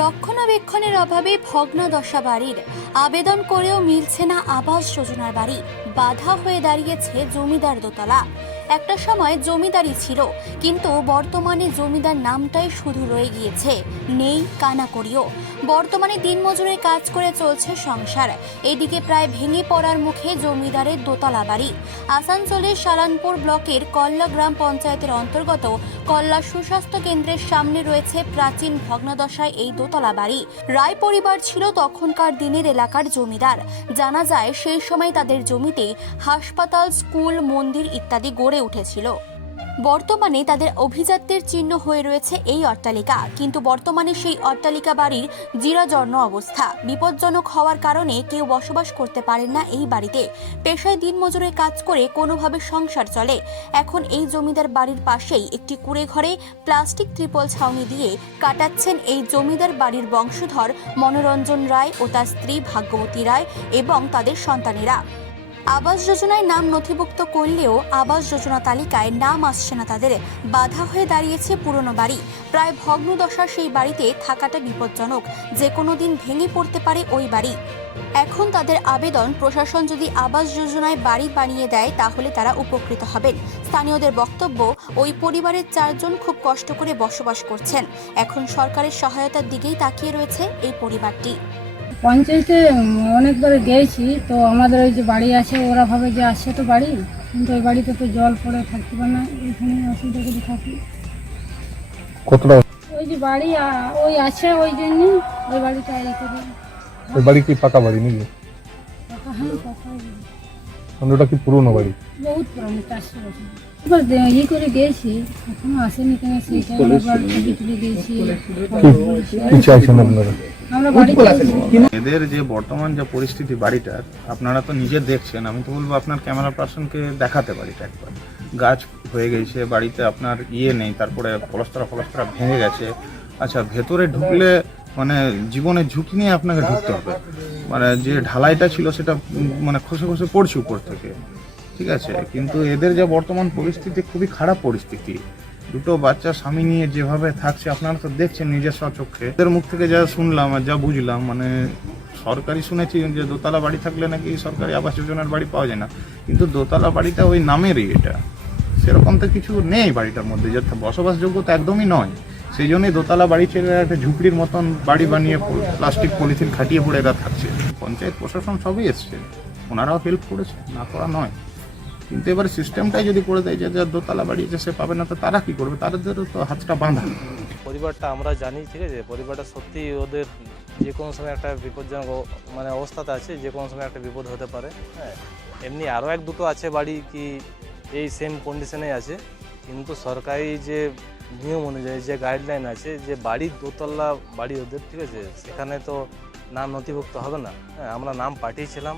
রক্ষণাবেক্ষণের অভাবে ভগ্নদশা বাড়ির আবেদন করেও মিলছে না আবাস যোজনার বাড়ি। বাধা হয়ে দাঁড়িয়েছে জমিদার দোতলা। একটা সময় জমিদারি ছিল, কিন্তু বর্তমানে জমিদার নামটাই শুধু রয়ে গিয়েছে, নেই কানাকড়িও। বর্তমানে দিনমজুরের কাজ করে চলছে সংসার। এদিকে প্রায় ভেঙে পড়ার মুখে জমিদারের দোতলা বাড়ি। আসানসোলের সালানপুর ব্লকের কল্লা গ্রাম পঞ্চায়েতের অন্তর্গত কল্লা সুস্বাস্থ্য কেন্দ্রের সামনে রয়েছে প্রাচীন ভগ্নদশায় এই দোতলা বাড়ি। রায় পরিবার ছিল তখনকার দিনের এলাকার জমিদার। জানা যায়, সেই সময় তাদের জমিতে হাসপাতাল, স্কুল, মন্দির ইত্যাদি গড়ে উঠেছিল। বর্তমানে তাদের অভিজাত্যের চিহ্ন হয়ে রয়েছে এই অট্টালিকা, কিন্তু বর্তমানে সেই অট্টালিকা বাড়ির জিরাজর্ণ অবস্থা। বিপজ্জনক হওয়ার কারণে কেউ বসবাস করতে পারেন না এই বাড়িতে। পেশায় দিনমজুরের কাজ করে কোনোভাবে সংসার চলে। এখন এই জমিদার বাড়ির পাশেই একটি কুড়ে ঘরে প্লাস্টিক ত্রিপল ছাউনি দিয়ে কাটাচ্ছেন এই জমিদার বাড়ির বংশধর মনোরঞ্জন রায় ও তার স্ত্রী ভাগ্যবতী রায় এবং তাদের সন্তানেরা। আবাস যোজনায় নাম নথিভুক্ত করলেও আবাস যোজনা তালিকায় নাম আসছে না তাদের। বাধা হয়ে দাঁড়িয়েছে পুরনো বাড়ি। প্রায় ভগ্নদশার সেই বাড়িতে থাকাটা বিপজ্জনক। যে কোনো দিন ভেঙে পড়তে পারে ওই বাড়ি। এখন তাদের আবেদন, প্রশাসন যদি আবাস যোজনায় বাড়ি বানিয়ে দেয়, তাহলে তারা উপকৃত হবেন। স্থানীয়দের বক্তব্য, ওই পরিবারের চারজন খুব কষ্ট করে বসবাস করছেন। এখন সরকারের সহায়তার দিকেই তাকিয়ে রয়েছে এই পরিবারটি। পঞ্চায়েতে অনেকবার গিয়েছি তো আমাদের ওই যে বাড়ি আছে ওরা ভাবে যে আসছে তো বাড়ি কিন্তু ওই বাড়িতে তো জল পড়ে থাকতে পারে না এখানে অসুবিধা করে থাকি। কতটা? ওই যে বাড়ি ওই আছে ওই জন্য ওই বাড়িটা এই করে ওই বাড়ি কি পাকা বাড়ি নাকি? কথা হ্যাঁ কথা মানে ওটা কি পুরনো বাড়ি? বহুত পুরানো চারশো বছর। এবার ইয়ে করে এখনও আসেনি কেন সেইটা একবার থেকে তুলে দিয়েছি। কি চাইছেন আপনারা? এদের যে বর্তমান যে পরিস্থিতি বাড়িটার আপনারা তো নিজে দেখছেন আমি তো বলব আপনার ক্যামেরা পার্সনকে দেখাতে বাড়িটা একবার। গাছ হয়ে গেছে বাড়িতে আপনার ইয়ে নেই তারপরে ফলস্তরা ফলস্তরা ভেঙে গেছে। আচ্ছা ভেতরে ঢুকলে মানে জীবনের ঝুঁকি নিয়ে আপনাকে ঢুকতে হবে। মানে যে ঢালাইটা ছিল সেটা মানে খসে খসে পড়ছে উপর থেকে। ঠিক আছে? কিন্তু এদের যা বর্তমান পরিস্থিতি খুবই খারাপ পরিস্থিতি। দুটো বাচ্চা স্বামী নিয়ে যেভাবে থাকছে, আপনারা তো দেখছেন নিজের স্বচক্ষে এদের মুখ থেকে যা শুনলাম আর যা বুঝলাম মানে সরকারি শুনেছি যে দোতলা বাড়ি থাকলে নাকি সরকারি আবাস যোজনার বাড়ি পাওয়া যায় না। কিন্তু দোতলা বাড়িটা ওই নামেরই এটা। সেরকম তো কিছু নেই বাড়িটার মধ্যে, যে বসবাসযোগ্য তো একদমই নয়। সেই জন্যই দোতলা বাড়ি ছেড়ে একটা ঝুপড়ির মতন বাড়ি বানিয়ে প্লাস্টিক, পলিথিন খাটিয়ে পড়ে এরা থাকছে। পঞ্চায়েত, প্রশাসন সবই এসছে। ওনারাও হেল্প করেছে, না করা নয়। কিন্তু এবার সিস্টেমটাই যদি করে দেয় যে যার দোতলা বাড়ি আছে সে পাবে না, তো তারা কি করবে? তাদেরও তো হাতটা বাঁধা। পরিবারটা আমরা জানি, ঠিক আছে? পরিবারটা সত্যি ওদের যে কোনো সময় একটা বিপজ্জনক মানে অবস্থাতে আছে, যে কোনো সময় একটা বিপদ হতে পারে হ্যাঁ? এমনি আরও এক দুটো আছে বাড়ি কি এই সেম কন্ডিশনে আছে, কিন্তু সরকারি যে নিয়ম অনুযায়ী, যে গাইডলাইন আছে, যে বাড়ির দোতলা বাড়ি ওদের, ঠিক আছে? সেখানে তো নাম নথিভুক্ত হবে না হ্যাঁ? আমরা নাম পাঠিয়েছিলাম,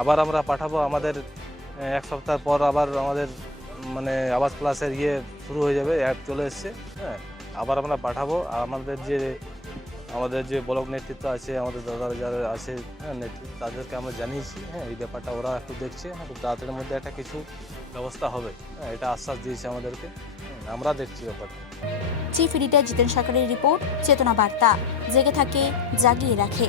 আবার আমরা পাঠাবো আমাদের এক সপ্তাহ পর আবার আমাদের মানে আবাস প্লাসের ইয়ে শুরু হয়ে যাবে অ্যাপ চলে এসছে হ্যাঁ। আবার আমরা পাঠাবো, আর আমাদের যে আমাদের যে ব্লক নেতৃত্ব আছে, আমাদের দাদা যারা আছে হ্যাঁ নেতৃত্ব, তাদেরকে আমরা জানিয়েছি হ্যাঁ এই ব্যাপারটা ওরা একটু দেখছে হ্যাঁ খুব তাড়াতাড়ির মধ্যে একটা কিছু ব্যবস্থা হবে হ্যাঁ এটা আশ্বাস দিয়েছে আমাদেরকে আমরা দেখছি ব্যাপারটা। চিফ এডিটর জিতেন সরকারের রিপোর্ট, চেতনা বার্তা, জেগে থাকে, জাগিয়ে রাখে।